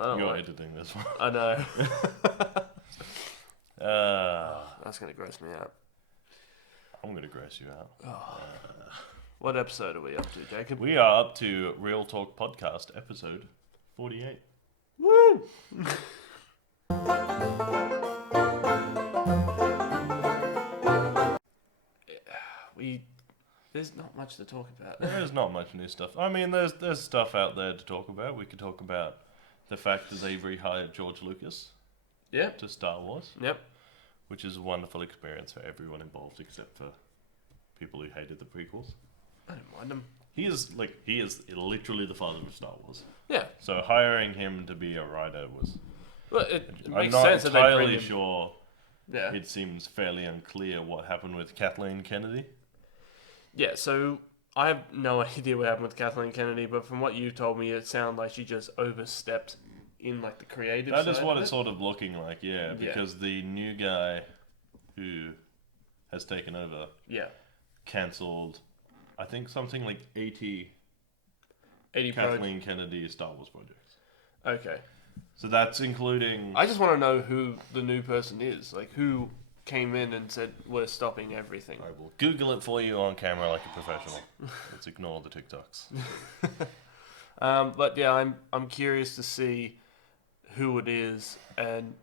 You're editing this one. I know. That's going to gross me out. I'm going to gross you out. What episode are we up to, Jacob? We are up to Real Talk Podcast, episode 48. Woo! There's not much to talk about. There's not much new stuff. I mean, there's stuff out there to talk about. We could talk about the fact that they've rehired George Lucas to Star Wars. Yep. Which is a wonderful experience for everyone involved except for people who hated the prequels. I don't mind him. He is literally the father of Star Wars. Yeah. So hiring him to be a writer was... Well, it makes I'm sense not that they bring entirely him. sure. Yeah. It seems fairly unclear what happened with Kathleen Kennedy. Yeah, so I have no idea what happened with Kathleen Kennedy, but from what you told me, it sounded like she just overstepped in like the creative side. That is what it's sort of looking like, yeah. Because the new guy who has taken over cancelled, I think, something like 80 Kathleen Kennedy Star Wars projects. Okay. So that's including... I just want to know who the new person is. Like, who came in and said, we're stopping everything. I will Google it for you on camera like a professional. Let's ignore the TikToks. But yeah, I'm curious to see who it is, and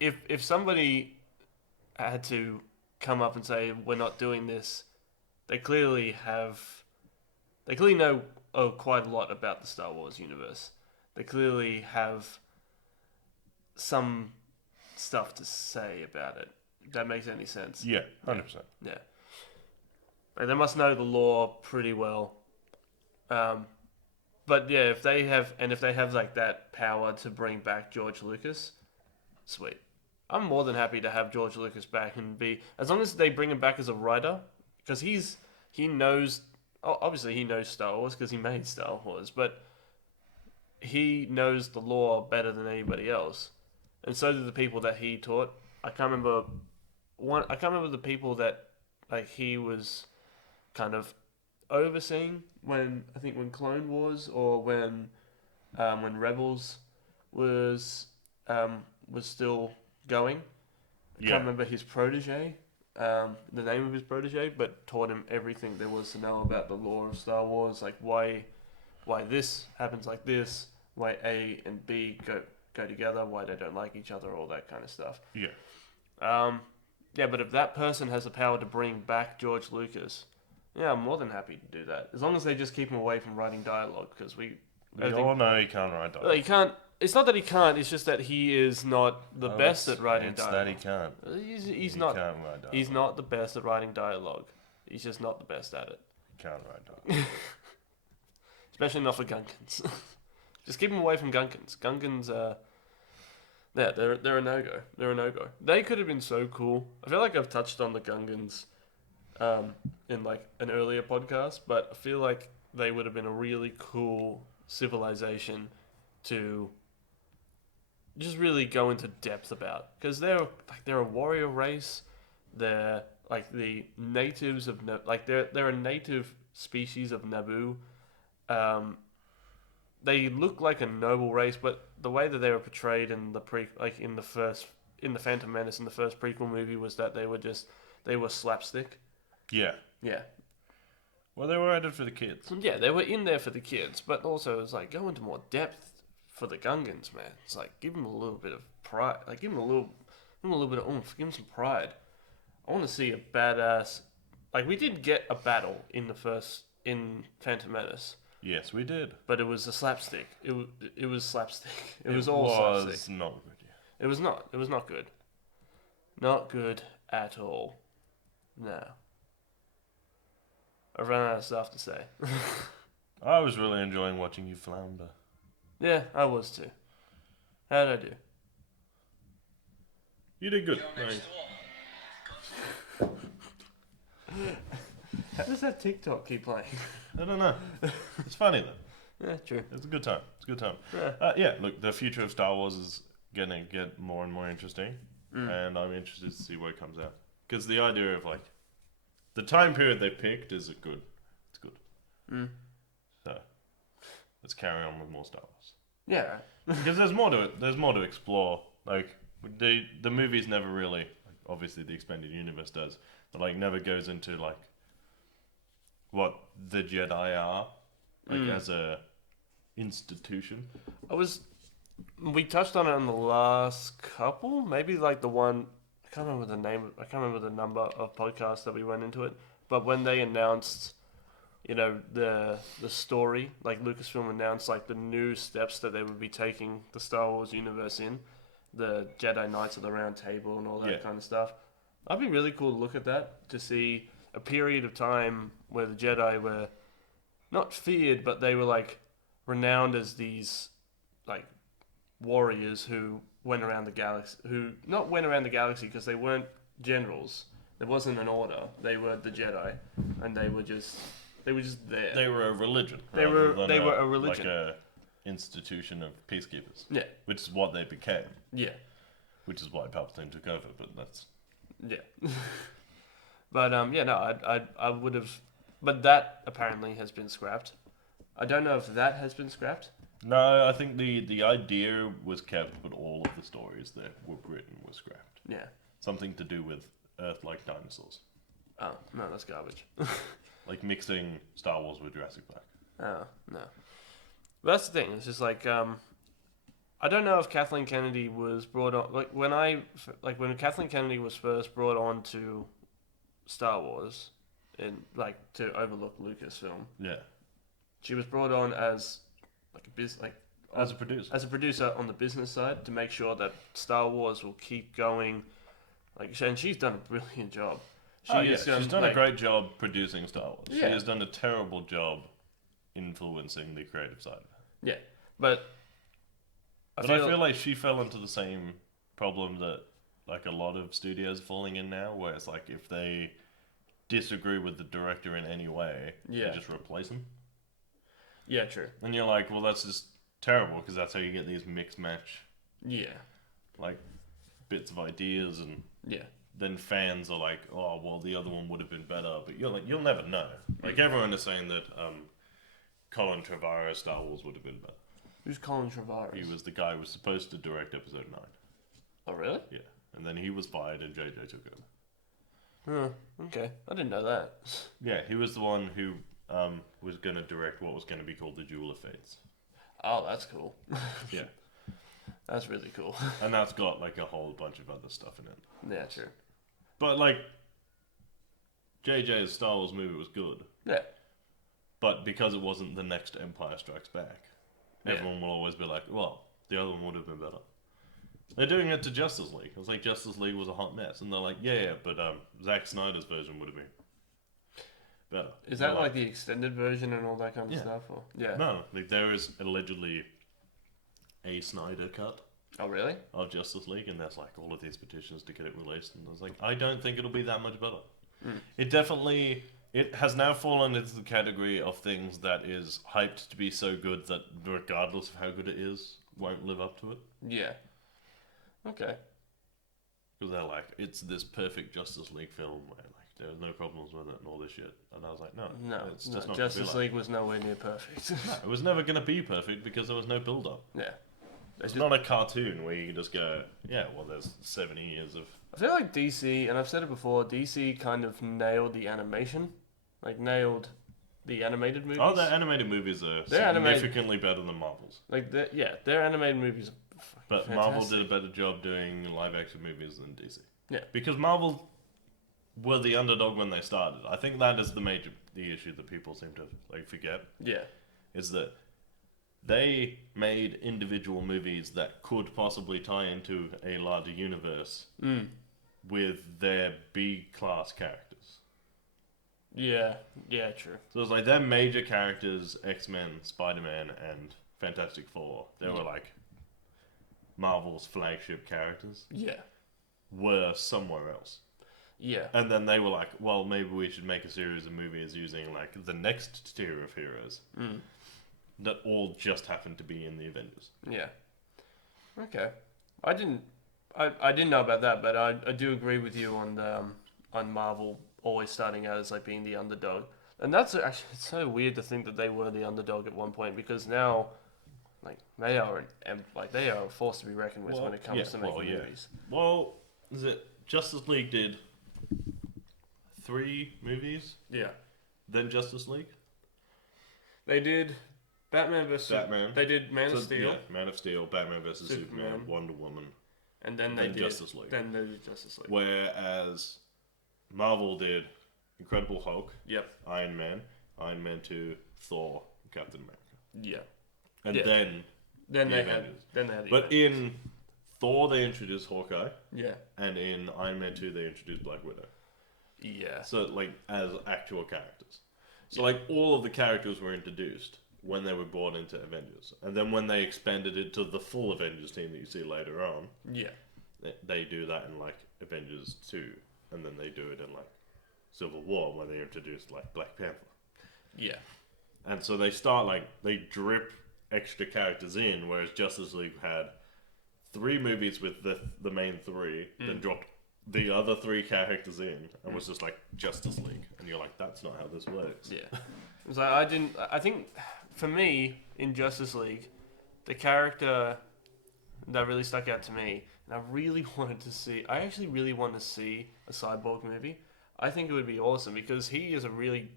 if somebody had to come up and say, we're not doing this, they clearly know quite a lot about the Star Wars universe. They clearly have some stuff to say about it. If that makes any sense. Yeah, 100%. Yeah. Like, they must know the lore pretty well. But yeah, if they have like that power to bring back George Lucas, sweet. I'm more than happy to have George Lucas back and as long as they bring him back as a writer, because he knows Star Wars because he made Star Wars, but he knows the lore better than anybody else, and so do the people that he taught. I can't remember the people that like he was kind of overseeing when Clone Wars or when Rebels was still going. I can't remember his protege, the name of his protege, but taught him everything there was to know about the lore of Star Wars, like why this happens like this, why A and B go together, why they don't like each other, all that kind of stuff. Yeah. But if that person has the power to bring back George Lucas, yeah, I'm more than happy to do that. As long as they just keep him away from writing dialogue, because we all know he can't write dialogue. He can't. It's not that he can't. It's just that he is not the best at writing dialogue. It's that he can't. He's not. Can't write dialogue. He's not the best at writing dialogue. He's just not the best at it. He can't write dialogue. Especially not for Gunkins. Just keep him away from Gunkins. Gunkins, they're a no-go. They're a no-go. They could have been so cool. I feel like I've touched on the Gungans in like an earlier podcast, but I feel like they would have been a really cool civilization to just really go into depth about, because they're a warrior race. They're like the natives of they're a native species of Naboo. They look like a noble race, but the way that they were portrayed in the Phantom Menace in the first prequel movie was that they were slapstick. Yeah. Yeah. Well, they were added for the kids. Yeah, they were in there for the kids, but also it's like go into more depth for the Gungans, man. It's like give them a little bit of pride, like give them a little bit of oomph, give them some pride. I want to see a badass. Like we did get a battle in Phantom Menace. Yes, we did. But it was a slapstick. It was slapstick. It was slapstick. Not good. Yeah. It was not. It was not good. Not good at all. No. I've run out of stuff to say. I was really enjoying watching you flounder. Yeah, I was too. How did I do? You did good. How does that TikTok keep playing? I don't know. It's funny though. Yeah, true. It's a good time. Yeah. Yeah, look, the future of Star Wars is going to get more and more interesting. And I'm interested to see what comes out. Because the idea of, like, the time period they picked is good. It's good. So, let's carry on with more Star Wars. Yeah. Because there's more to explore. Like the movies never really, obviously the expanded universe does, but like never goes into like what the Jedi are, like as a institution. We touched on it in the last couple, maybe like the one. I can't remember the name. I can't remember the number of podcasts that we went into it. But when they announced, the story, like Lucasfilm announced like the new steps that they would be taking the Star Wars universe in, the Jedi Knights of the Round Table and all that kind of stuff. That'd be really cool to look at that, to see a period of time where the Jedi were not feared, but they were like renowned as these like warriors who went around the galaxy, who not went around the galaxy because they weren't generals. There wasn't an order. They were the Jedi, and they were just there. They were a religion. They were a religion, like a institution of peacekeepers. Yeah, which is what they became. Yeah, which is why Palpatine took over. But that's but no, I would have, but that apparently has been scrapped. I don't know if that has been scrapped. No, I think the idea was kept, but all of the stories that were written were scrapped. Yeah. Something to do with Earth-like dinosaurs. Oh, no, that's garbage. Like mixing Star Wars with Jurassic Park. Oh, no. But that's the thing. It's just like, I don't know if Kathleen Kennedy was brought on... when Kathleen Kennedy was first brought on to Star Wars, to overlook Lucasfilm. Yeah. She was brought on as... as a producer. As a producer on the business side to make sure that Star Wars will keep going. And she's done a brilliant job. She's done a great job producing Star Wars. Yeah. She has done a terrible job influencing the creative side of it. Yeah, but I feel like she fell into the same problem that like a lot of studios are falling in now, where it's like if they disagree with the director in any way, they just replace him. Yeah, true. And you're like, well, that's just terrible because that's how you get these mixed match. Yeah. Like bits of ideas and then fans are like, oh, well, the other one would have been better, but you'll never know. Like everyone is saying that Colin Trevorrow's Star Wars would have been better. Who's Colin Trevorrow? He was the guy who was supposed to direct Episode 9. Oh, really? Yeah, and then he was fired and JJ took over. Oh, okay. I didn't know that. Yeah, he was the one who was going to direct what was going to be called the Duel of Fates. Oh, that's cool. Yeah. That's really cool. And that's got like a whole bunch of other stuff in it. Yeah, true. But like, JJ's Star Wars movie was good. Yeah. But because it wasn't the next Empire Strikes Back, everyone will always be like, well, the other one would have been better. They're doing it to Justice League. It's like Justice League was a hot mess. And they're like, but Zack Snyder's version would have been better. Is that like the extended version and all that kind of stuff? Or? Yeah. No, like there is allegedly a Snyder cut. Oh, really? Of Justice League, and there's like all of these petitions to get it released, and I was like, I don't think it'll be that much better. It has now fallen into the category of things that is hyped to be so good that regardless of how good it is, won't live up to it. Yeah. Okay. Because they're like, it's this perfect Justice League film where like there's no problems with it and all this shit, and I was like, no, it's just not Justice League was nowhere near perfect. No, it was never going to be perfect because there was no build up. Yeah. It's not a cartoon where you can just go, there's 70 years of... I feel like DC, and I've said it before, DC kind of nailed the animation. Like, nailed the animated movies. Oh, their animated movies are significantly better than Marvel's. Like, their animated movies are But fantastic. Marvel did a better job doing live-action movies than DC. Yeah. Because Marvel were the underdog when they started. I think that is the issue that people seem to, like, forget. Yeah. Is that they made individual movies that could possibly tie into a larger universe with their B-class characters. Yeah, true. So it's like their major characters, X-Men, Spider-Man, and Fantastic Four, they were like Marvel's flagship characters. Yeah. Were somewhere else. Yeah. And then they were like, well, maybe we should make a series of movies using like the next tier of heroes. That all just happened to be in the Avengers. Yeah. Okay. I didn't know about that, but I do agree with you on Marvel always starting out as like being the underdog. And that's actually, it's so weird to think that they were the underdog at one point, because now they are they are a force to be reckoned with when it comes to making movies. Well, is it Justice League did 3 movies? Yeah. Then Justice League? They did Batman vs. Batman. They did Man of Steel. Yeah, Man of Steel, Batman vs. Superman, Wonder Woman. And then they did Justice League. Then they did Justice League. Whereas Marvel did Incredible Hulk, yep, Iron Man 2, Thor, Captain America. Yeah. And then they Avengers. Had the But Avengers. in Thor they introduced Hawkeye. Yeah. And in Iron Man 2 they introduced Black Widow. Yeah. So as actual characters. So all of the characters were introduced when they were brought into Avengers. And then when they expanded it to the full Avengers team that you see later on. Yeah. They do that in Avengers 2. And then they do it in Civil War when they introduced Black Panther. Yeah. And so they start they drip extra characters in, whereas Justice League had 3 movies with the main 3, then dropped the other 3 characters in, and was just Justice League. And you're like, that's not how this works. Yeah. It's I think for me in Justice League, the character that really stuck out to me, and I actually really want to see a Cyborg movie. I think it would be awesome because he is a really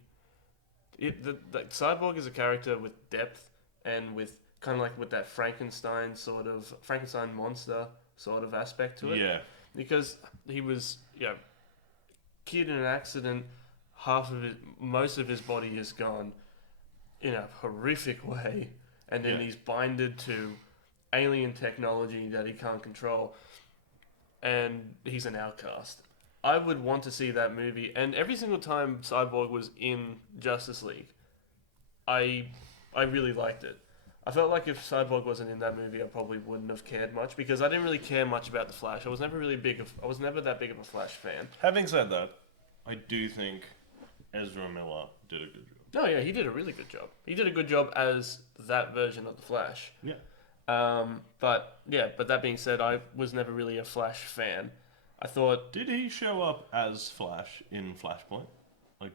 Cyborg is a character with depth and with kind of with that Frankenstein monster sort of aspect to it. Yeah. Because he was kid in an accident, most of his body is gone in a horrific way, and then he's binded to alien technology that he can't control, and he's an outcast. I would want to see that movie, and every single time Cyborg was in Justice League, I really liked it. I felt like if Cyborg wasn't in that movie, I probably wouldn't have cared much because I didn't really care much about the Flash. I was never that big of a Flash fan. Having said that, I do think Ezra Miller did a good job. Oh yeah, he did a really good job. He did a good job as that version of the Flash. Yeah. But that being said, I was never really a Flash fan. I thought... Did he show up as Flash in Flashpoint?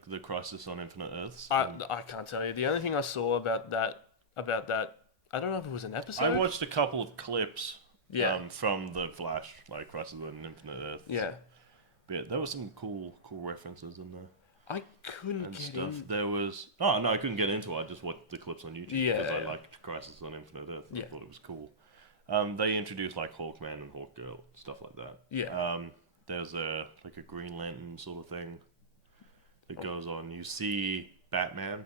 The Crisis on Infinite Earths? I can't tell you. The only thing I saw about that, I don't know if it was an episode. I watched a couple of clips from the Flash, Crisis on Infinite Earths. Yeah. But yeah, there were some cool references in there. I couldn't get in. There was... Oh, no, I couldn't get into it. I just watched the clips on YouTube because I liked Crisis on Infinite Earths. I thought it was cool. They introduced Hawkman and Hawkgirl, stuff like that. Yeah. There's a Green Lantern sort of thing that goes on. You see Batman.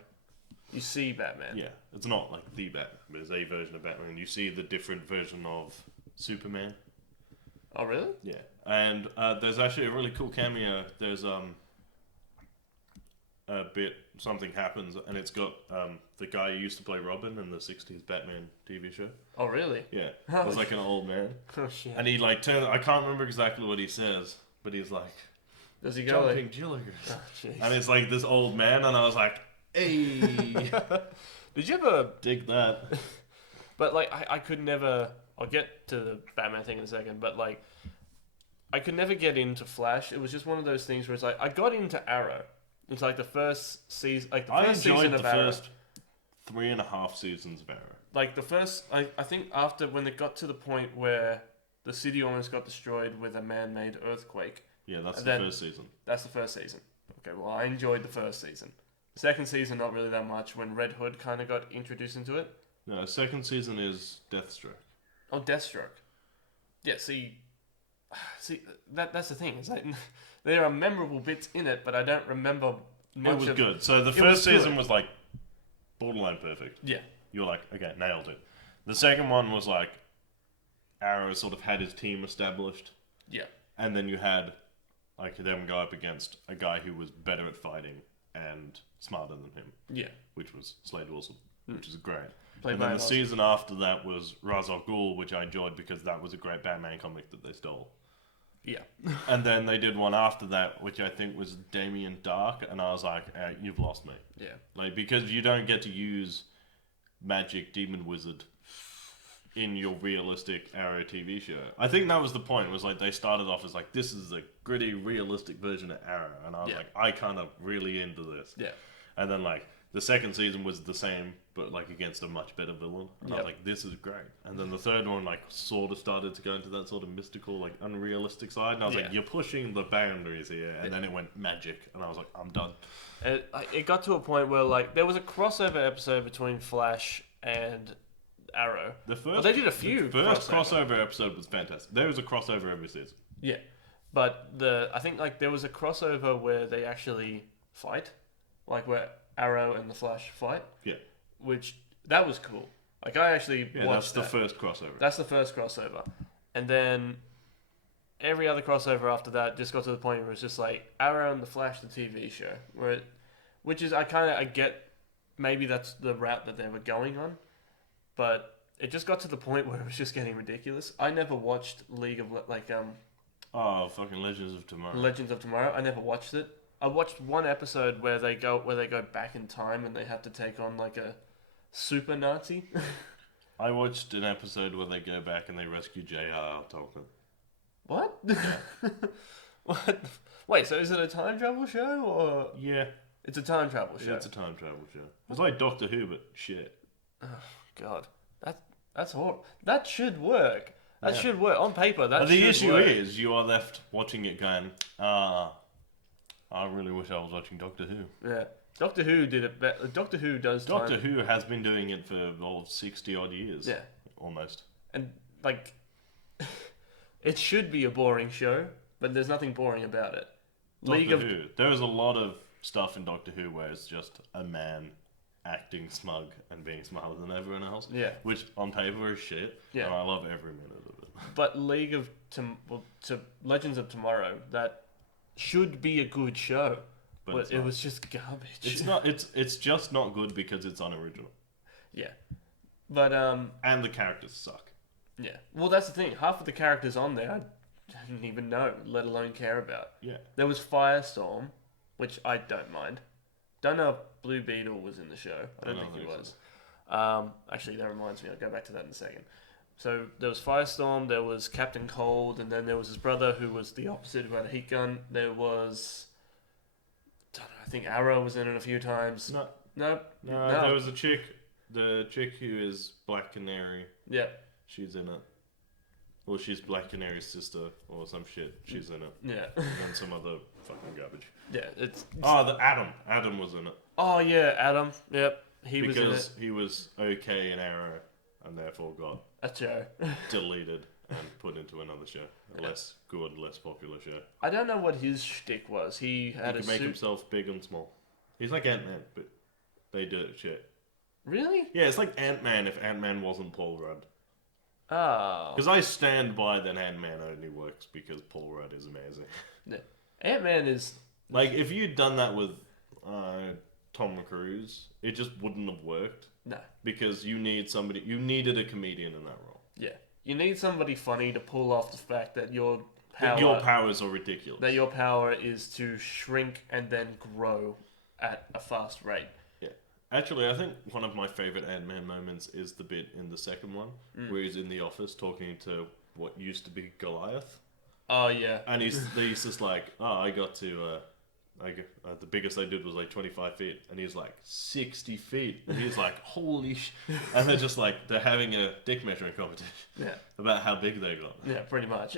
Yeah. It's not the Batman, but it's a version of Batman. You see the different version of Superman. Oh, really? Yeah. And there's actually a really cool cameo. There's a bit, something happens, and it's got the guy who used to play Robin in the 60s Batman TV show. Oh, really? Yeah. It was an old man. Oh, shit. And he turns, I can't remember exactly what he says, but he's does he go jumping Gilligers. Oh, jeez. And it's this old man, and I was like, hey. Did you ever dig that? But I could never. I'll get to the Batman thing in a second, but I could never get into Flash. It was just one of those things where it's I got into Arrow. It's the first season, I enjoyed the first 3.5 seasons of Arrow. The first, I think after when it got to the point where the city almost got destroyed with a man-made earthquake. Yeah, that's the first season. That's the first season. Okay, well I enjoyed the first season. The second season, not really that much. When Red Hood kind of got introduced into it. No, second season is Deathstroke. Oh, Deathstroke. Yeah, see, that's the thing. It's there are memorable bits in it, but I don't remember much. It was good. So the first season was borderline perfect. Yeah. You were okay, nailed it. The second one was Arrow sort of had his team established. Yeah. And then you had them go up against a guy who was better at fighting and smarter than him. Yeah. Which was Slade Wilson, which is great. And then the season after that was Ra's al Ghul, which I enjoyed because that was a great Batman comic that they stole. Yeah. And then they did one after that, which I think was Damien Dark, and I was like, you've lost me. Yeah. Because you don't get to use magic demon wizard in your realistic Arrow TV show. I think that was the point, was they started off as this is a gritty, realistic version of Arrow, and I was I kind of really into this. Yeah. And then The second season was the same, but like against a much better villain. And I was like, this is great. And then the third one like sort of started to go into that sort of mystical, like unrealistic side. And I was like, you're pushing the boundaries here. And then it went magic, and I was like, I'm done. It got to a point where like there was a crossover episode between Flash and Arrow. They did a few. The first crossover episode was fantastic. There was a crossover every season. Yeah, but I think like there was a crossover where they actually fight, like where Arrow and the Flash fight. Yeah, which that was cool. Like I actually watched that's the first crossover. That's the first crossover, and then every other crossover after that just got to the point where it was just like Arrow and the Flash, the TV show, which is I get maybe that's the route that they were going on. But it just got to the point where it was just getting ridiculous. I never watched League of fucking Legends of Tomorrow. Legends of Tomorrow. I never watched it. I watched one episode where they go back in time and they have to take on like a super Nazi. I watched an episode where they go back and they rescue J.R.R. Tolkien. What? What? Wait, so is it a time travel show or? Yeah, it's a time travel show. It's a time travel show. It's like Doctor Who, but shit. Oh God, that's horrible. That should work. That should work on paper. But the issue is, you are left watching it going, I really wish I was watching Doctor Who. Yeah, Doctor Who did it better. Doctor Who does. Doctor Who has been doing it for 60 odd years. Yeah, almost. And like, it should be a boring show, but there's nothing boring about it. Doctor Who. There is a lot of stuff in Doctor Who where it's just a man acting smug and being smarter than everyone else. Yeah. Which on paper is shit. Yeah. And I love every minute of it. But Legends of Tomorrow, that should be a good show. But it was just garbage. It's not. It's just not good because it's unoriginal. Yeah. But and the characters suck. Yeah. Well, that's the thing. Half of the characters on there I didn't even know, let alone care about. Yeah. There was Firestorm, which I don't mind. Don't know if Blue Beetle was in the show. I don't think he was. Actually, that reminds me. I'll go back to that in a second. So there was Firestorm, there was Captain Cold, and then there was his brother who was the opposite, who had a heat gun. There was, I think Arrow was in it a few times. No. There was a chick. The chick who is Black Canary. Yeah. She's in it. Well, she's Black Canary's sister or some shit. She's in it. Yeah. And some other fucking garbage. Yeah, it's... the Adam. Adam was in it. Oh, yeah, Adam. Yep. He was in it. Because he was okay in Arrow and therefore got... a show. deleted and put into another show. A less good, less popular show. I don't know what his shtick was. He could make himself big and small. He's like Ant-Man, but they do shit. Really? Yeah, it's like Ant-Man if Ant-Man wasn't Paul Rudd. Oh. Because I stand by that Ant-Man only works because Paul Rudd is amazing. Yeah. Ant-Man is... Like, if you'd done that with Tom Cruise, it just wouldn't have worked. No. Because you needed a comedian in that role. Yeah. You need somebody funny to pull off the fact that your powers are ridiculous. That your power is to shrink and then grow at a fast rate. Actually, I think one of my favourite Ant-Man moments is the bit in the second one where he's in the office talking to what used to be Goliath. Oh, yeah. And he's just like, I got to... the biggest I did was like 25 feet. And he's like, 60 feet. And he's like, holy sh... And they're just like, they're having a dick measuring competition. Yeah. About how big they got. Yeah, pretty much.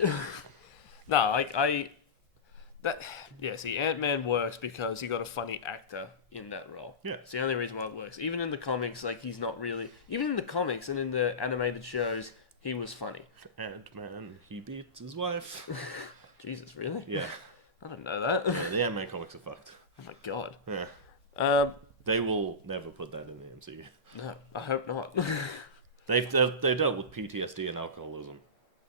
See, Ant-Man works because you got a funny actor in that role. Yeah. It's the only reason why it works. Even in the comics, like, he's not really... Even in the comics and in the animated shows, he was funny. Ant-Man, he beats his wife. Jesus, really? Yeah. I don't know that. Yeah, the Ant-Man comics are fucked. Oh my god. Yeah. They will never put that in the MCU. No, I hope not. They've dealt with PTSD and alcoholism.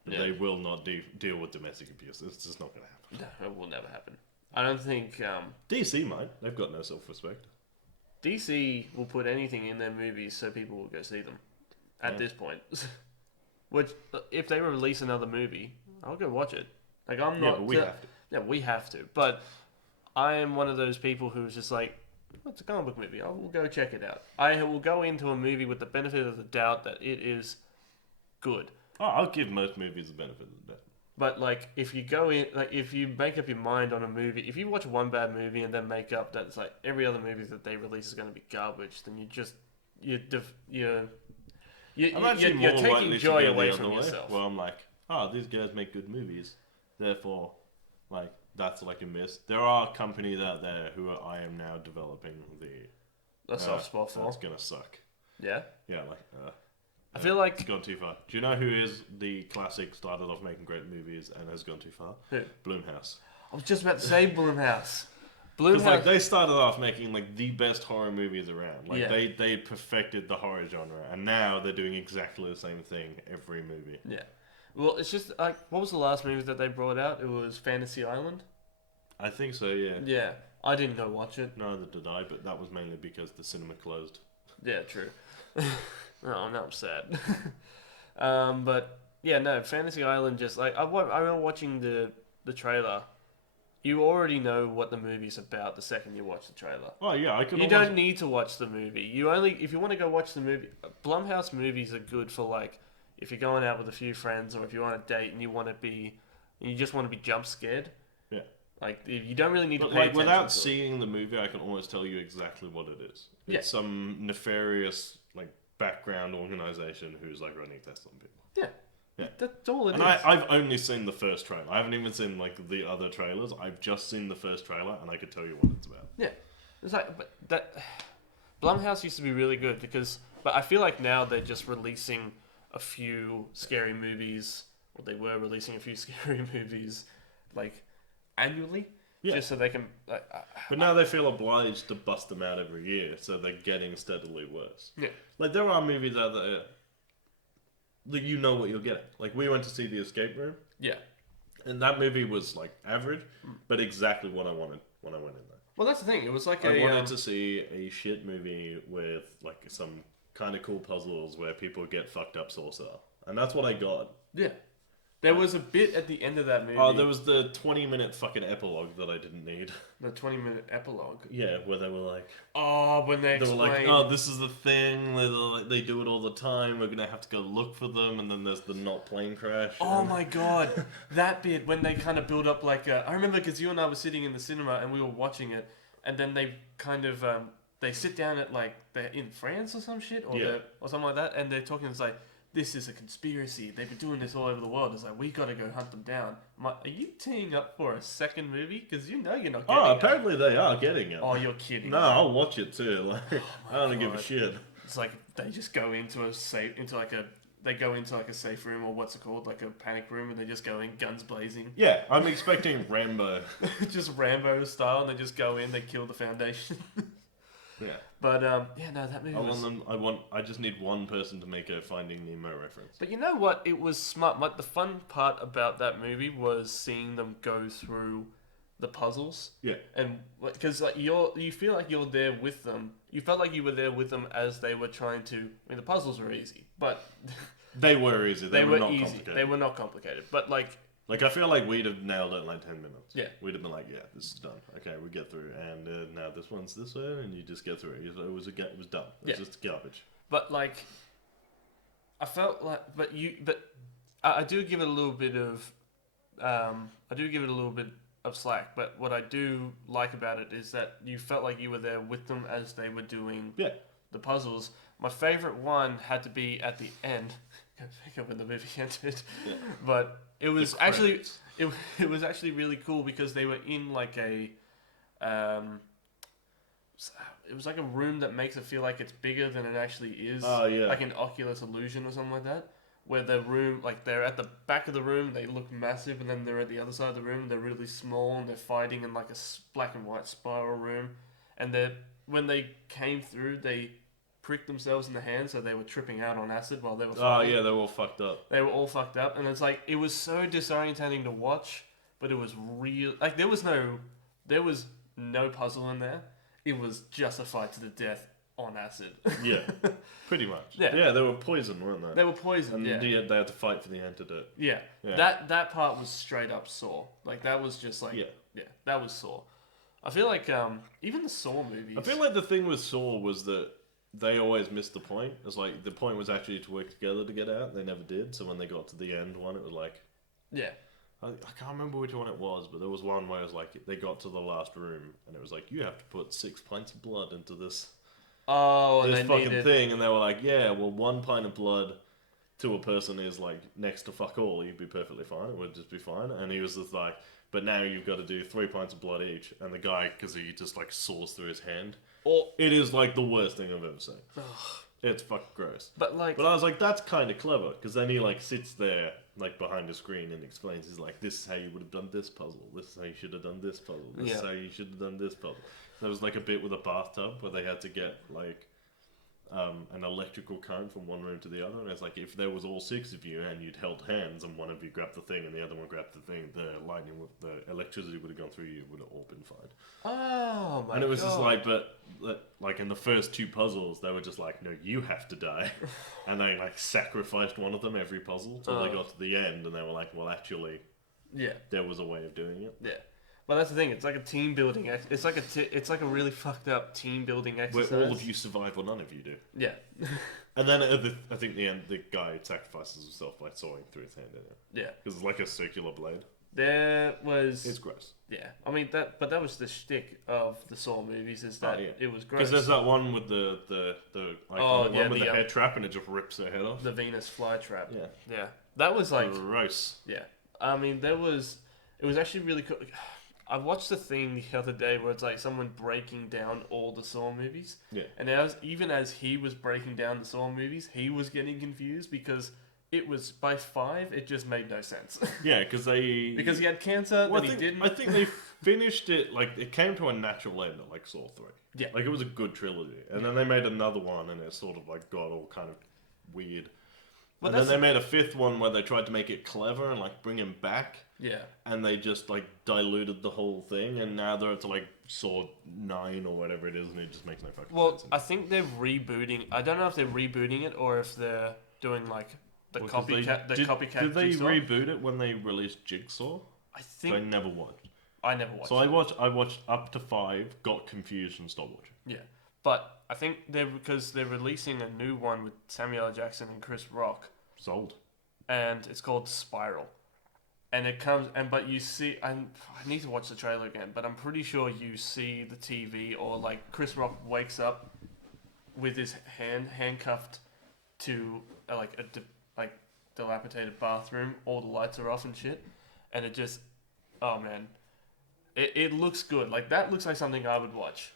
Yeah. They will not deal with domestic abuse. It's just not going to happen. No, it will never happen. I don't think... DC might. They've got no self-respect. DC will put anything in their movies so people will go see them. At this point. Which, if they release another movie, I'll go watch it. Like, I'm not... Yeah, but we have to. Yeah, we have to. But I am one of those people who's just like, it's a comic book movie. I will go check it out. I will go into a movie with the benefit of the doubt that it is good. Oh, I'll give most movies the benefit of the doubt. But like, if you go in, like, if you make up your mind on a movie, if you watch one bad movie and then make up that it's like every other movie that they release is going to be garbage, then you're taking joy away from yourself. Well, I'm like, oh, these guys make good movies, therefore, like, that's like a miss. There are companies out there who I am now developing a soft spot for. That's gonna suck. Yeah. Yeah, like. I feel like it's gone too far. Do you know who is the classic started off making great movies and has gone too far? Who? Blumhouse. I was just about to say Blumhouse. Because like they started off making like the best horror movies around. Like they perfected the horror genre, and now they're doing exactly the same thing every movie. Yeah. Well, it's just like, what was the last movie that they brought out? It was Fantasy Island. I think so. Yeah. Yeah. I didn't go watch it. Neither did I, but that was mainly because the cinema closed. Yeah, true. Oh, no, I'm sad. But yeah, no, Fantasy Island. Just like I remember watching the trailer. You already know what the movie's about the second you watch the trailer. Oh yeah, I could. You don't need to watch the movie. If you want to go watch the movie, Blumhouse movies are good for like if you're going out with a few friends or if you're on a date and you just want to be jump scared. Yeah. Like you don't really need to pay like attention without to seeing the movie, I can almost tell you exactly what it is. It's some nefarious like background organization who's like running tests on people. Yeah. Yeah. That's all it is. And I've only seen the first trailer. I haven't even seen like the other trailers. I've just seen the first trailer, and I could tell you what it's about. Yeah, it's like Blumhouse used to be really good but I feel like now they're just releasing a few scary movies, or they were releasing a few scary movies, like annually, just so they can. But now they feel obliged to bust them out every year, so they're getting steadily worse. Yeah, like there are movies out there. Like you know what you're getting. Like we went to see The Escape Room. Yeah. And that movie was like average, but exactly what I wanted when I went in there. Well, that's the thing. It was like I wanted to see a shit movie with like some kind of cool puzzles where people get fucked up saucer, and that's what I got. Yeah. There was a bit at the end of that movie. Oh, there was the 20-minute fucking epilogue that I didn't need. The 20-minute epilogue? Yeah, where they were like... Oh, when they explain... were like, oh, this is the thing. They do it all the time. We're going to have to go look for them. And then there's the not plane crash. Oh my god. That bit, when they kind of build up like... I remember because you and I were sitting in the cinema and we were watching it. And then they kind of... they sit down at like... They're in France or some shit? Or something like that. And they're talking, it's like... This is a conspiracy. They've been doing this all over the world. It's like, we gotta go hunt them down. I'm like, are you teeing up for a second movie? Because you know you're not getting it. Oh, apparently they are getting it. Oh, you're kidding. No, I'll watch it too. Like, I don't give a shit. It's like, they just go into a safe room, or what's it called? Like a panic room, and they just go in, guns blazing. Yeah, I'm expecting Rambo. Just Rambo style, and they just go in, they kill the Foundation. Yeah. But, that movie I just need one person to make a Finding Nemo reference. But you know what? It was smart. Like, the fun part about that movie was seeing them go through the puzzles. Yeah. And, because, like, you feel like you're there with them. You felt like you were there with them as they were trying to... I mean, the puzzles were easy, but... They were easy. They were not easy. Complicated. They were not complicated. But, like... Like, I feel like we'd have nailed it in like 10 minutes. Yeah. We'd have been like, yeah, this is done. Okay, we get through. And now this one's this way, and you just get through it. It was done. It was just garbage. But, like, I felt like... But I do give it a little bit of... slack. But what I do like about it is that you felt like you were there with them as they were doing the puzzles. My favourite one had to be at the end. I can't think of when the movie ended. Yeah. But... It was actually really cool because they were in like a it was like a room that makes it feel like it's bigger than it actually is. Oh yeah. Like an Oculus illusion or something like that. Where the room, like they're at the back of the room, they look massive, and then they're at the other side of the room, they're really small, and they're fighting in like a black and white spiral room. And when they came through, they pricked themselves in the hand, so they were tripping out on acid while they were fighting. Oh yeah, they were all fucked up. They were all fucked up, and it's like, it was so disorientating to watch, but it was real. Like, there was no puzzle in there. It was just a fight to the death on acid. Yeah, pretty much. Yeah, they were poisoned, weren't they? They were poisoned, and they had to fight for the antidote. Yeah. That part was straight up Saw. Like, that was just like... Yeah, that was Saw. I feel like, even the Saw movies... I feel like the thing with Saw was that they always missed the point. It's like, the point was actually to work together to get out. They never did. So when they got to the end one, it was like... Yeah. I can't remember which one it was, but there was one where it was like they got to the last room and it was like you have to put 6 pints of blood into this this fucking thing, and they were like, yeah, well, 1 pint of blood to a person is like next to fuck all. You'd be perfectly fine. It would just be fine. And he was just like, but now you've got to do 3 pints of blood each. And the guy, because he just like saws through his hand, it is like the worst thing I've ever seen. It's fucking gross. But I was like, that's kind of clever, because then he like sits there like behind a screen and explains. He's like, this is how you would have done this puzzle. This is how you should have done this puzzle. This is how you should have done this puzzle. There was like a bit with a bathtub where they had to get like an electrical current from one room to the other, and it's like if there was all 6 of you and you'd held hands and one of you grabbed the thing and the other one grabbed the thing, the electricity would have gone through you. It would have all been fine. Oh my god! And it was just like, but like in the first 2 puzzles, they were just like, no, you have to die, and they like sacrificed one of them every puzzle till they got to the end, and they were like, well, actually, there was a way of doing it. Yeah. Well, that's the thing. It's like a team building. It's like a really fucked up team building exercise. Where all of you survive, or none of you do. Yeah. And then I think the end, the guy sacrifices himself by sawing through his hand in it. Yeah. Because it's like a circular blade. It's gross. Yeah. I mean that was the shtick of the Saw movies, is that it was gross. Because there's that one with the head trap, and it just rips their head off. The Venus flytrap. Yeah. Yeah. That was like gross. Yeah. I mean, it was actually really cool. I watched the thing the other day where it's like someone breaking down all the Saw movies. Yeah. And even as he was breaking down the Saw movies, he was getting confused because it was by 5, it just made no sense. Yeah, because he had cancer, well, he didn't. I think they finished it, like, it came to a natural end at, like, Saw 3. Yeah. Like, it was a good trilogy. And then they made another one, and it sort of, like, got all kind of weird. Well, and then they made a 5th one where they tried to make it clever and, like, bring him back. Yeah. And they just, like, diluted the whole thing, and now they're at, like, Saw 9 or whatever it is, and it just makes no fucking sense. Well, I think they're rebooting. I don't know if they're rebooting it or if they're doing, like, copycat. Did they reboot it when they released Jigsaw? I think... I never watched. I never watched. So I watched up to 5, got confused, and stopped watching. Yeah. But I think because they're releasing a new one with Samuel L. Jackson and Chris Rock. Sold. And it's called Spiral. And it comes, but you see, I need to watch the trailer again, but I'm pretty sure you see the TV, or like Chris Rock wakes up with his handcuffed to a dilapidated bathroom, all the lights are off and shit, and it just, oh man, it looks good. Like, that looks like something I would watch.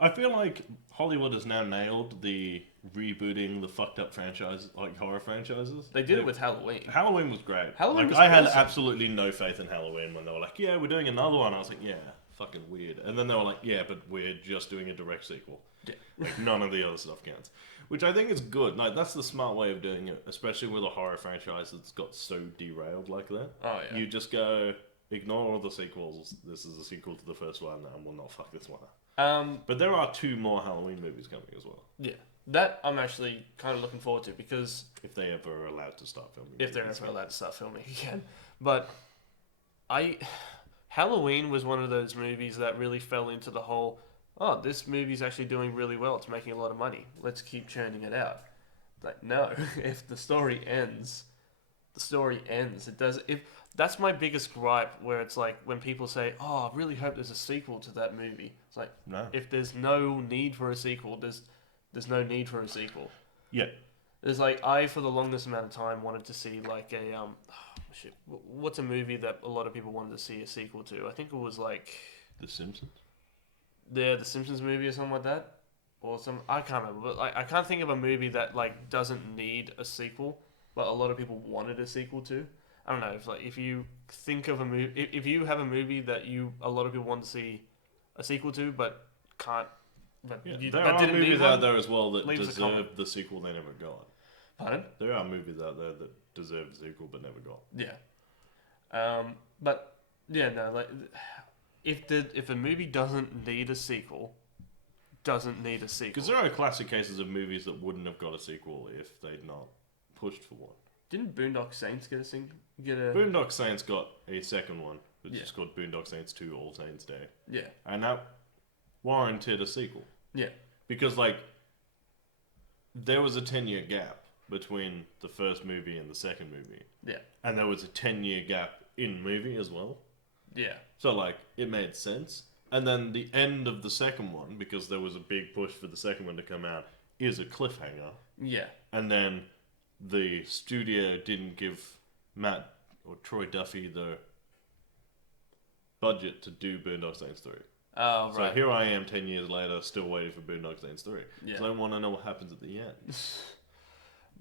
I feel like Hollywood has now nailed the rebooting the fucked up franchise, like horror franchises. They did it with Halloween. Halloween was great. I had absolutely no faith in Halloween when they were like, yeah, we're doing another one. I was like, yeah, fucking weird. And then they were like, yeah, but we're just doing a direct sequel. Yeah. Like, none of the other stuff counts. Which I think is good. Like, that's the smart way of doing it, especially with a horror franchise that's got so derailed like that. Oh, yeah. You just go, ignore all the sequels. This is a sequel to the first one, and we'll not fuck this one up. But there are 2 more Halloween movies coming as well. Yeah. That I'm actually kind of looking forward to, because... If they ever are allowed to start filming. If they're ever allowed to start filming again. But Halloween was one of those movies that really fell into the whole, oh, this movie's actually doing really well. It's making a lot of money. Let's keep churning it out. Like, no. If the story ends, the story ends. It does... That's my biggest gripe, where it's like when people say, oh, I really hope there's a sequel to that movie. It's like, no. If there's no need for a sequel, there's no need for a sequel. Yeah. There's like, for the longest amount of time wanted to see like a, what's a movie that a lot of people wanted to see a sequel to? I think it was like... The Simpsons? Yeah, The Simpsons movie or something like that. Or I can't remember, but like, I can't think of a movie that like doesn't need a sequel, but a lot of people wanted a sequel to. I don't know, if you think of a movie, if you have a movie that a lot of people want to see a sequel to, but can't, there are movies out there as well that deserve the sequel they never got. Pardon? There are movies out there that deserve a sequel but never got. Yeah. But yeah, no, like, if a movie doesn't need a sequel, Because there are classic cases of movies that wouldn't have got a sequel if they'd not pushed for one. Didn't Boondock Saints get a... Boondock Saints got a second one, which is called Boondock Saints 2 All Saints Day. Yeah. And that warranted a sequel. Yeah. Because, like, there was a 10-year gap between the first movie and the second movie. Yeah. And there was a 10-year gap in movie as well. Yeah. So, like, it made sense. And then the end of the second one, because there was a big push for the second one to come out, is a cliffhanger. Yeah. And then the studio didn't give Matt or Troy Duffy the budget to do Boondock Saints 3. Oh, right. So here I am 10 years later, still waiting for Boondock Saints 3. Yeah. So I want to know what happens at the end.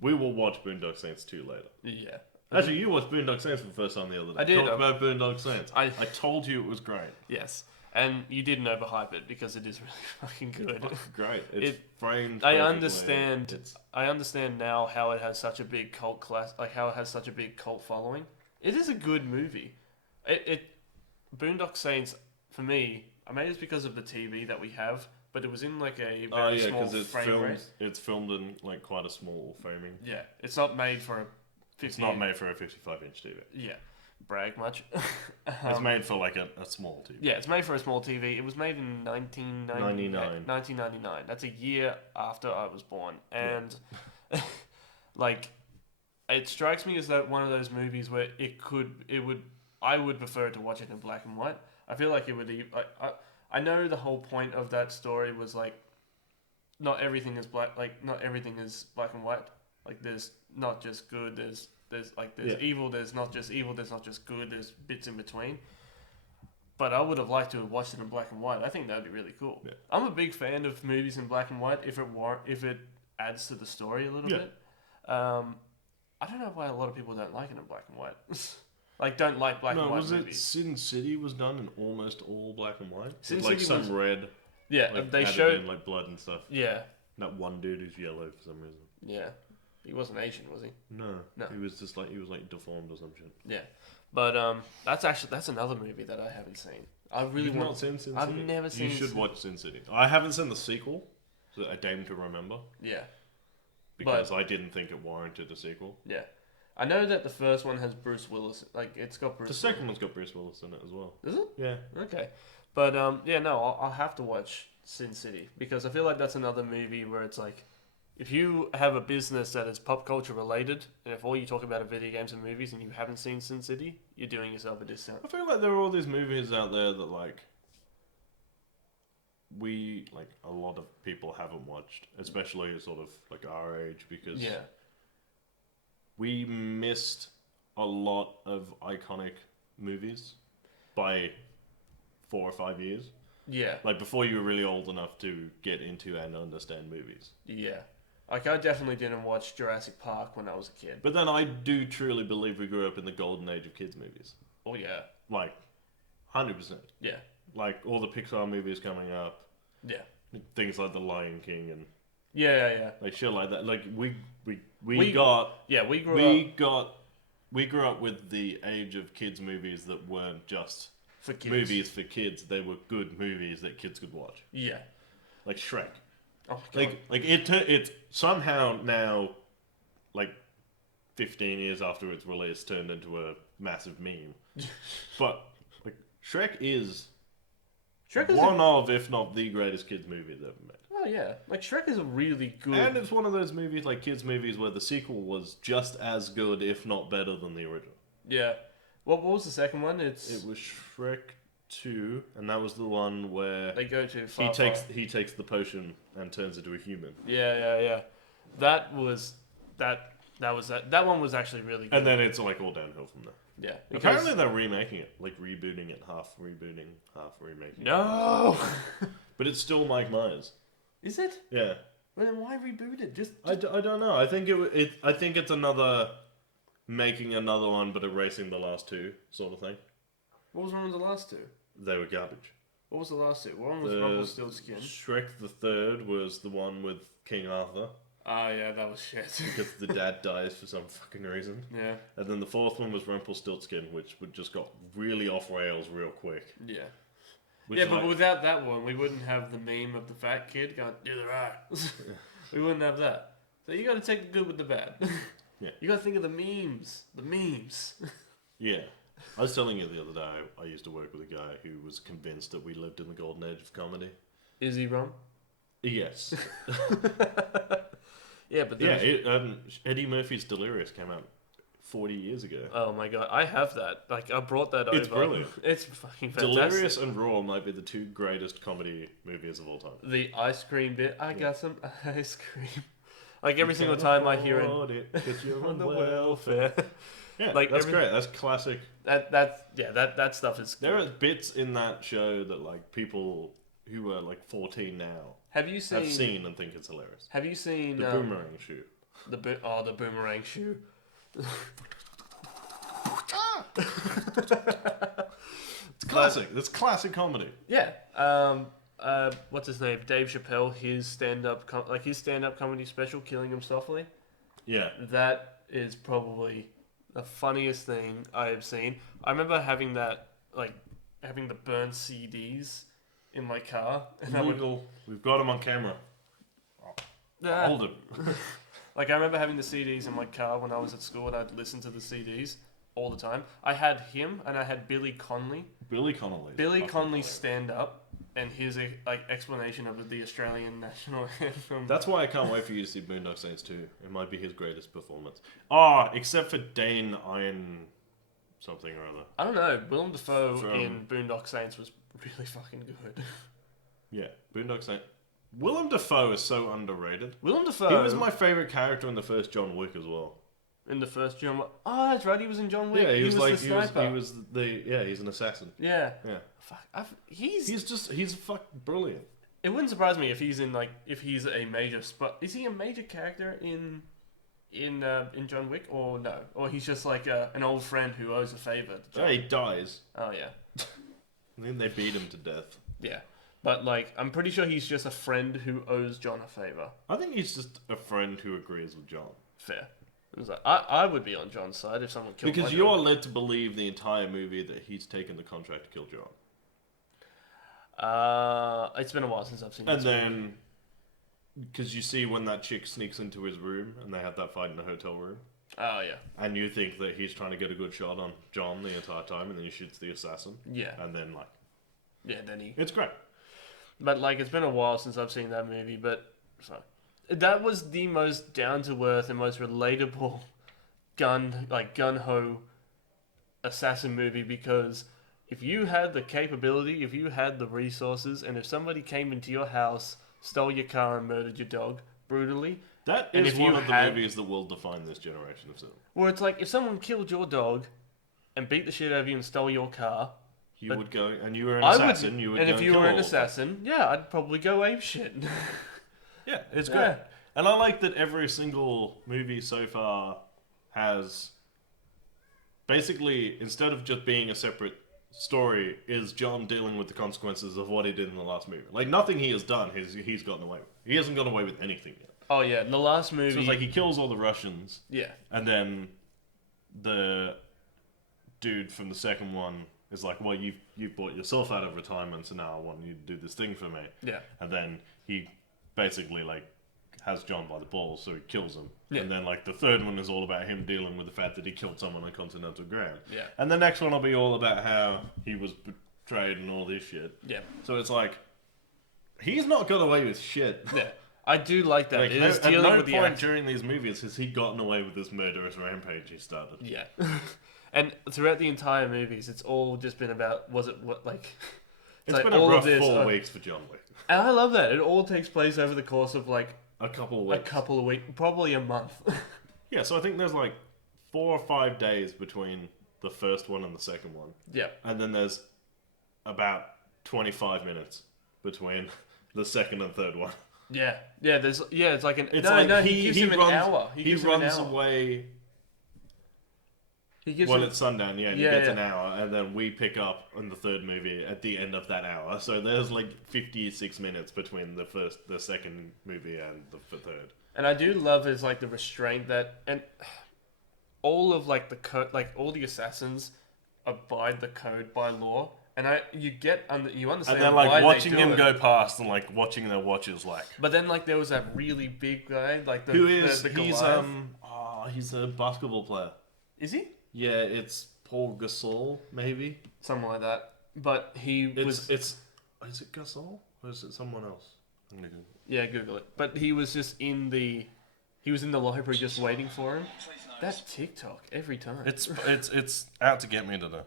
We will watch Boondock Saints 2 later. Yeah. Actually, you watched Boondock Saints for the first time the other day. I did. Talk about Boondock Saints. I told you it was great. Yes. And you didn't overhype it because it is really fucking good. Great. It's framed. I understand. I understand now how it has such a big cult class, like how it has such a big cult following. It is a good movie. Boondock Saints, for me, I made it because of the TV that we have, but it was in like a very small frame rate. It's filmed in like quite a small framing. Yeah, it's not made for a 50. It's not made for a 55-inch TV. Yeah, brag much. It's made for like a small TV. Yeah, it's made for a small TV. It was made in 1999. That's a year after I was born, and like, it strikes me as that one of those movies where I would prefer to watch it in black and white. I feel like it would. I know the whole point of that story was like, not everything is black. Like, not everything is black and white. Like, there's not just good. There's evil. There's not just evil. There's not just good. There's bits in between. But I would have liked to have watched it in black and white. I think that would be really cool. Yeah. I'm a big fan of movies in black and white if it adds to the story a little bit. I don't know why a lot of people don't like it in black and white. Like, don't like black and white movies. Was it Sin City was done in almost all black and white? Sin City was some red. Yeah, like, they added showed in like blood and stuff. Yeah. That one dude who's yellow for some reason. Yeah. He wasn't Asian, was he? No. He was just like deformed or some shit. Yeah. But that's another movie that I haven't seen. You've not seen Sin City? I've never seen. You should watch Sin City. I haven't seen the sequel, so A Dame to Remember. Yeah. Because I didn't think it warranted a sequel. Yeah. I know that the first one has Bruce Willis. Like, it's got Bruce. The second one's got Bruce Willis in it as well. Is it? Yeah. Okay. But I'll have to watch Sin City because I feel like that's another movie where it's like, if you have a business that is pop culture related, and if all you talk about are video games and movies, and you haven't seen Sin City, you're doing yourself a discount. I feel like there are all these movies out there that a lot of people haven't watched, especially sort of like our age, because we missed a lot of iconic movies by 4 or 5 years. Yeah. Like, before you were really old enough to get into and understand movies. Yeah. Like, I definitely didn't watch Jurassic Park when I was a kid. But then I do truly believe we grew up in the golden age of kids' movies. Oh, yeah. Like, 100%. Yeah. Like, all the Pixar movies coming up. Yeah. Things like The Lion King and... Yeah. Like, shit like that. Like, we grew up with the age of kids' movies that weren't just... for kids. Movies for kids. They were good movies that kids could watch. Yeah. Like Shrek. Oh my God. Like it somehow now, like 15 years after its release, turned into a massive meme. But like Shrek is one of, if not the greatest kids movie ever made. Oh yeah, like Shrek is a really good, and it's one of those movies, like kids movies, where the sequel was just as good, if not better, than the original. Yeah. What was the second one? It was Shrek 2, and that was the one where they go to he takes the potion and turns into a human. Yeah. That one was actually really good. And then it's like all downhill from there. Yeah. Apparently they're remaking it, like rebooting it, half rebooting, half remaking. No. But it's still Mike Myers. Is it? Yeah. Well, then why reboot it? I don't know. I think I think it's another making another one but erasing the last two sort of thing. What was wrong with the last two? They were garbage. What was the last two? One was Rumpelstiltskin. Shrek the Third was the one with King Arthur. Oh yeah, that was shit. Because the dad dies for some fucking reason. Yeah. And then the fourth one was Rumpelstiltskin, which just got really off rails real quick. Yeah. But without that one, we wouldn't have the meme of the fat kid going, "Do the right." We wouldn't have that. So you got to take the good with the bad. Yeah. You got to think of the memes. The memes. Yeah. I was telling you the other day, I used to work with a guy who was convinced that we lived in the golden age of comedy. Is he wrong? Yes. Yeah, but Eddie Murphy's Delirious came out 40 years ago. Oh my god, I have that. Like, I brought that over. It's brilliant. It's fucking fantastic. Delirious and Raw might be the two greatest comedy movies of all time. The ice cream bit. I got some ice cream. Like, every single time I hear it, because you're on the welfare. Yeah, like that's great. That's classic. That stuff is. There are bits in that show that like people who are like 14 now have seen and think it's hilarious. Have you seen the boomerang shoe? The boomerang shoe. It's classic. It's classic comedy. Yeah. What's his name? Dave Chappelle. His stand-up comedy special, Killing Him Softly. Yeah. That is probably the funniest thing I have seen. I remember having that, like, having the burned CDs in my car. And We've got them on camera. Hold them. Like, I remember having the CDs in my car when I was at school, and I'd listen to the CDs all the time. I had him, and I had Billy Connolly. Billy Connolly's stand-up, and his explanation of the Australian national anthem. That's why I can't wait for you to see Boondock Saints 2. It might be his greatest performance. Oh, except for Dane Iron something or other. I don't know. Willem Dafoe in Boondock Saints was really fucking good. Yeah, Boondock Saints. Willem Dafoe is so underrated. Willem Dafoe. He was my favourite character in the first John Wick as well. In the first John Wick. Oh, that's right. He was in John Wick. Yeah, he's an assassin. Yeah. Yeah. Fuck. He's fucking brilliant. It wouldn't surprise me if he's a major spot. Is he a major character in John Wick or no? Or he's just like an old friend who owes a favour to John? Yeah, he dies. Oh yeah. And then they beat him to death. Yeah. But, like, I'm pretty sure he's just a friend who owes John a favour. I think he's just a friend who agrees with John. Fair. It was like, I would be on John's side if someone killed Because my you're John. led to believe the entire movie that he's taken the contract to kill John. It's been a while since I've seen this movie. And then, because you see when that chick sneaks into his room and they have that fight in the hotel room. Oh, yeah. And you think that he's trying to get a good shot on John the entire time, and then he shoots the assassin. Yeah. And then, like... Yeah, then he... It's great. But, like, it's been a while since I've seen that movie, but... That was the most down-to-earth and most relatable gun-ho assassin movie, because if you had the capability, if you had the resources, and if somebody came into your house, stole your car and murdered your dog brutally... That is one of the movies that will define this generation of cinema. Where it's like, if someone killed your dog and beat the shit out of you and stole your car... You would go, and you were an assassin, you would go and if you were an assassin, yeah, I'd probably go apeshit. Yeah, it's great. And I like that every single movie so far has... Basically, instead of just being a separate story, is John dealing with the consequences of what he did in the last movie. Like, nothing he has done, he's gotten away with. He hasn't gotten away with anything yet. Oh, yeah, the last movie... So it's like he kills all the Russians. Yeah. And then the dude from the second one is like, well, you've bought yourself out of retirement, so now I want you to do this thing for me. Yeah. And then he basically, like, has John by the balls, so he kills him. Yeah. And then, like, the third one is all about him dealing with the fact that he killed someone on continental ground. Yeah. And the next one will be all about how he was betrayed and all this shit. Yeah. So it's like, he's not got away with shit. Yeah. I do like that. Like, it is at dealing no with the point during these movies has he gotten away with this murderous rampage he started. Yeah. And throughout the entire movies, it's all just been about, it's like been a rough 4 weeks for John Wick. And I love that. It all takes place over the course of, like... A couple of weeks. Probably a month. Yeah, so I think there's, like, 4 or 5 days between the first one and the second one. Yeah. And then there's about 25 minutes between the second and third one. Yeah. Yeah, it's like an... He gives him an hour. He runs away... It's sundown, he gets an hour, and then we pick up in the third movie at the end of that hour. So there's like 56 minutes between the second movie and the third. And I do love is like the restraint that, and all of like the code, like all the assassins abide the code by law, and you understand. And then like why watching they do him it. go past and like watching their watches like. But then like there was that really big guy, like he's a basketball player. Is he? Yeah, it's Paul Gasol, maybe. Something like that. But is it Gasol? Or is it someone else? I'm gonna Google. Yeah, Google it. But he was just in the He was in the library just waiting for him. That TikTok every time. It's out to get me to know.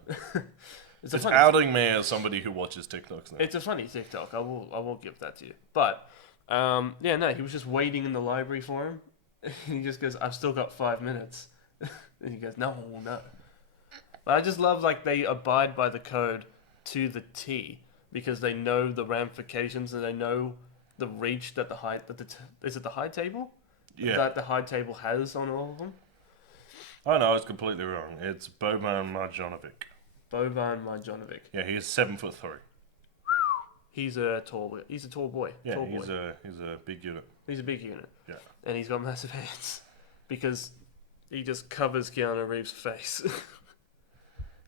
It's outing me as somebody who watches TikToks now. It's a funny TikTok. I will give that to you. But he was just waiting in the library for him. He just goes, "I've still got 5 minutes," and he goes, "No." But I just love like they abide by the code to the T because they know the ramifications and they know the reach that is it the high table? Yeah. That the high table has on all of them. Oh no, I was completely wrong. It's Boban Marjanovic. Boban Marjanovic. Yeah, he is 7'3". He's a tall boy. Yeah, he's a big unit. He's a big unit. Yeah. And he's got massive hands because he just covers Keanu Reeves' face.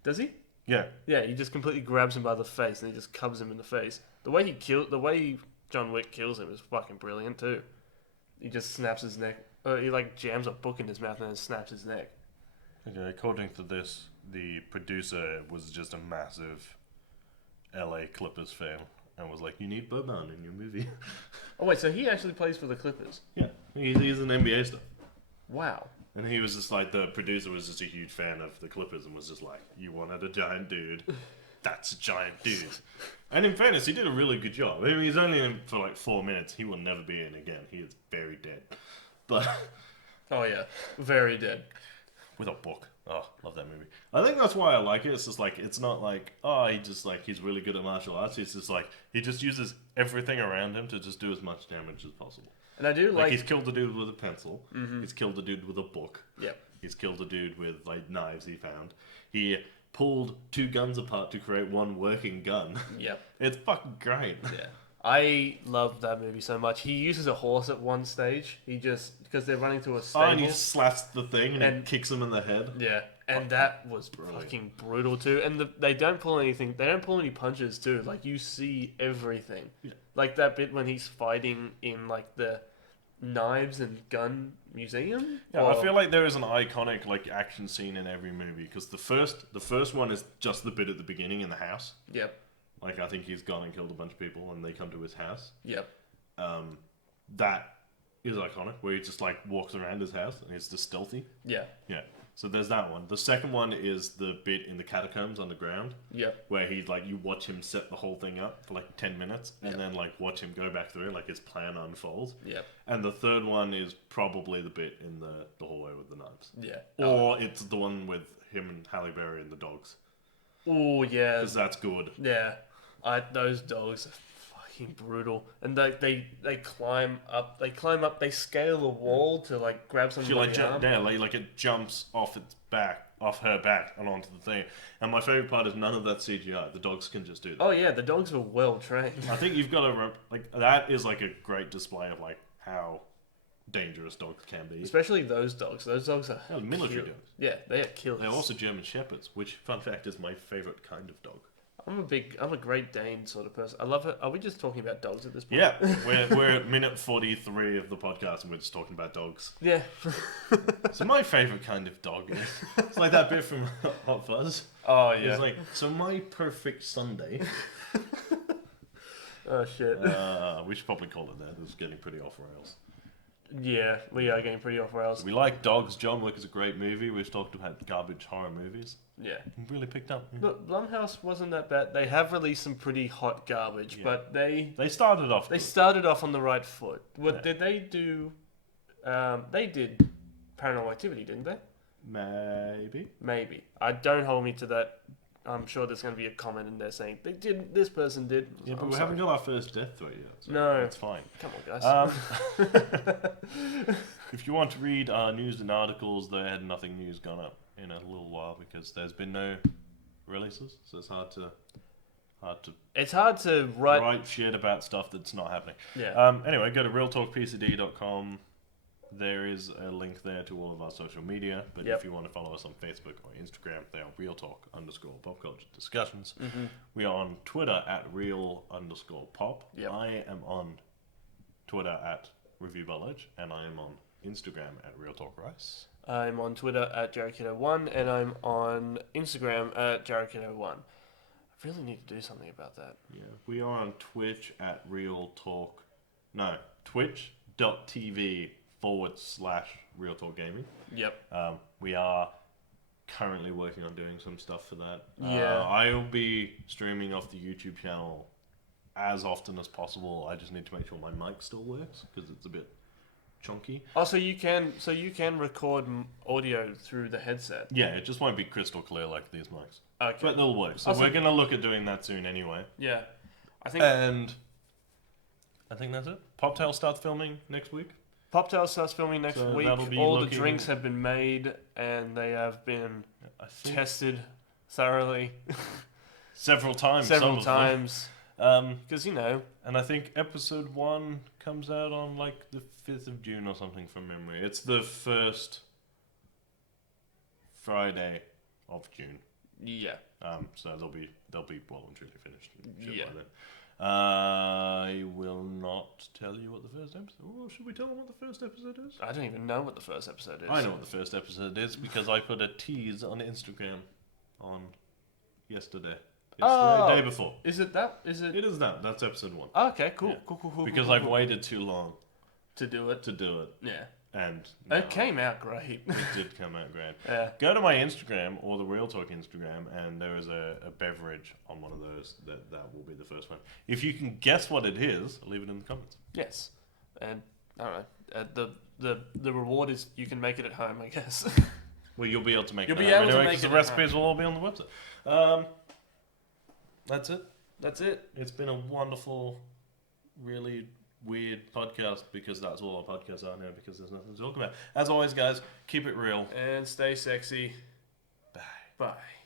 Does he? Yeah. Yeah, he just completely grabs him by the face and he just covers him in the face. The way John Wick kills him is fucking brilliant too. He just snaps his neck. He like jams a book in his mouth and then snaps his neck. Okay, according to this, the producer was just a massive LA Clippers fan and was like, "You need Boban in your movie." Oh wait, so he actually plays for the Clippers? Yeah, he's an NBA star. Wow. And he was just like, the producer was just a huge fan of the Clippers and was just like, "You wanted a giant dude. That's a giant dude." And in fairness, he did a really good job. I mean, he's only in for like 4 minutes. He will never be in again. He is very dead. But oh yeah, very dead. With a book. Oh, love that movie. I think that's why I like it. It's just like, it's not like, he's really good at martial arts. It's just like, he just uses everything around him to just do as much damage as possible. And I do like... he's killed a dude with a pencil. Mm-hmm. He's killed a dude with a book. Yep. He's killed a dude with, like, knives he found. He pulled 2 guns apart to create one working gun. Yep. It's fucking great. Yeah. I love that movie so much. He uses a horse at one stage. He just... because they're running to a stable. Oh, and he slaps the thing and he kicks him in the head. Yeah. And that was fucking brutal too. And they don't pull anything. They don't pull any punches too. Like, you see everything. Yeah. Like that bit when he's fighting in like the knives and gun museum. Yeah, I feel like there is an iconic like action scene in every movie because the first one is just the bit at the beginning in the house. Yep. Like, I think he's gone and killed a bunch of people and they come to his house. Yep. That is iconic, where he just like walks around his house and it's just stealthy. Yeah. Yeah. So there's that one. The second one is the bit in the catacombs underground. Yep. Where he like, you watch him set the whole thing up for like 10 minutes and then like watch him go back through, like his plan unfolds. Yep. And the third one is probably the bit in the hallway with the knives. Yeah. Or it's the one with him and Halle Berry and the dogs. Oh yeah. Because that's good. Yeah. Those dogs are fucking brutal, and they climb up. They scale a wall to like grab something. Like it jumps off her back, and onto the thing. And my favorite part is none of that CGI. The dogs can just do that. Oh yeah, the dogs are well trained. I think you've got to that is like a great display of like how dangerous dogs can be. Especially those dogs. Those dogs are military dogs. Yeah, they are killers. They're also German Shepherds, which, fun fact, is my favorite kind of dog. I'm a Great Dane sort of person. I love it. Are we just talking about dogs at this point? Yeah, we're at minute 43 of the podcast and we're just talking about dogs. Yeah. So my favourite kind of dog is, it's like that bit from Hot Fuzz. Oh yeah. It's like, so my perfect Sunday. Oh shit. We should probably call it that. It's getting pretty off rails. Yeah, we are getting pretty off rails. We like dogs. John Wick is a great movie. We've talked about garbage horror movies. Yeah. Really picked up. Look, Blumhouse wasn't that bad. They have released some pretty hot garbage, but they started off. They started off on the right foot. What did they do? They did Paranormal Activity, didn't they? Maybe. Don't hold me to that. I'm sure there's going to be a comment in there saying they did. This person did. Yeah, but we haven't got our first death threat yet. So no, it's fine. Come on, guys. If you want to read our news and articles, there had nothing news gone up in a little while because there's been no releases, so it's hard to write shit about stuff that's not happening. Yeah. Anyway, go to realtalkpcd.com. There is a link there to all of our social media, but if you want to follow us on Facebook or Instagram, they are realtalk_pop culture discussions. Mm-hmm. We are on Twitter at real_pop. Yep. I am on Twitter at reviewbyledge, and I am on Instagram at realtalkrice. I'm on Twitter at JaredKiddo1, and I'm on Instagram at JaredKiddo1. I really need to do something about that. Yeah, we are on Twitch at twitch.tv .com/Real Talk Gaming. Yep. We are currently working on doing some stuff for that. Yeah. I'll be streaming off the YouTube channel as often as possible. I just need to make sure my mic still works because it's a bit chunky. Oh, so you can record audio through the headset. Yeah, it just won't be crystal clear like these mics. Okay. But they'll work. So we're gonna look at doing that soon anyway. Yeah. I think that's it. Poptail starts filming next week. Poptail starts filming next week. All the drinks have been made and they have been tested thoroughly. Several times. Because, And I think episode 1 comes out on like the 5th of June or something from memory. It's the first Friday of June. Yeah. So they'll be well and truly finished. By then. I will not tell you what the first episode. Well, should we tell them what the first episode is? I don't even know what the first episode is. I know what the first episode is because I put a tease on Instagram on yesterday. Day before. Is it that? Is it? It is that. That's episode 1. Oh, okay, cool. Yeah. Cool. Because I've waited too long to do it. Yeah. And it came out great. It did come out great. Yeah. Go to my Instagram or the Real Talk Instagram, and there is a beverage on one of those that will be the first one. If you can guess what it is, leave it in the comments. Yes, and I don't know. The reward is you can make it at home, I guess. Well, you'll be able to make it. You'll be able to make it. The recipes will all be on the website. That's it. That's it. It's been a wonderful, really weird podcast because that's all our podcasts are now because there's nothing to talk about. As always, guys, keep it real. And stay sexy. Bye. Bye.